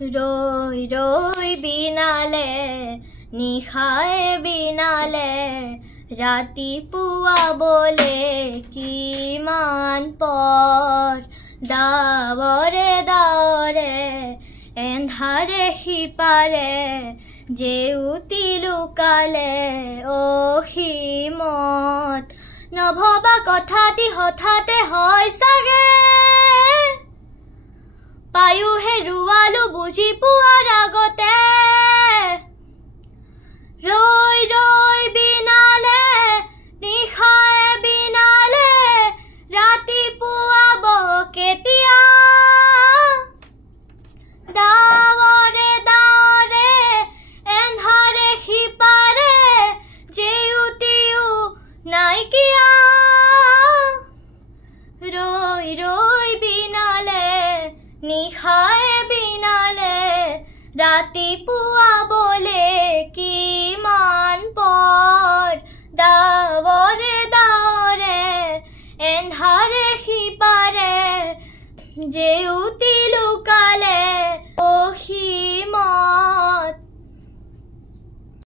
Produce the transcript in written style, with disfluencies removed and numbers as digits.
ৰৈ ৰৈ বিনালে নিশায়ে বিনালে ৰাতিপুৱাবলে কিমান পৰ ডাৱৰে ডাৱৰে এন্ধাৰে সিপাৰে জেউতি লুকালে অসীমত নভবা কথাটি হঠাতে হয় চাগে পায়ো হেৰুৱালো বুজি পোৱাৰ আগতে ৰৈ ৰৈ বিনালে নিশায়ে বিনালে ৰাতিপুৱাব কেতিয়া ডাৱৰে ডাৱৰে এন্ধাৰে সিপাৰে জেউতিও নাইকিয়া ৰৈ ৰৈ বিনালে নিশায়ে বিনালে ৰাতিপুৱাবলে কিমান পৰ ডাৱৰে ডাৱৰে এন্ধাৰে সিপাৰে জেউতি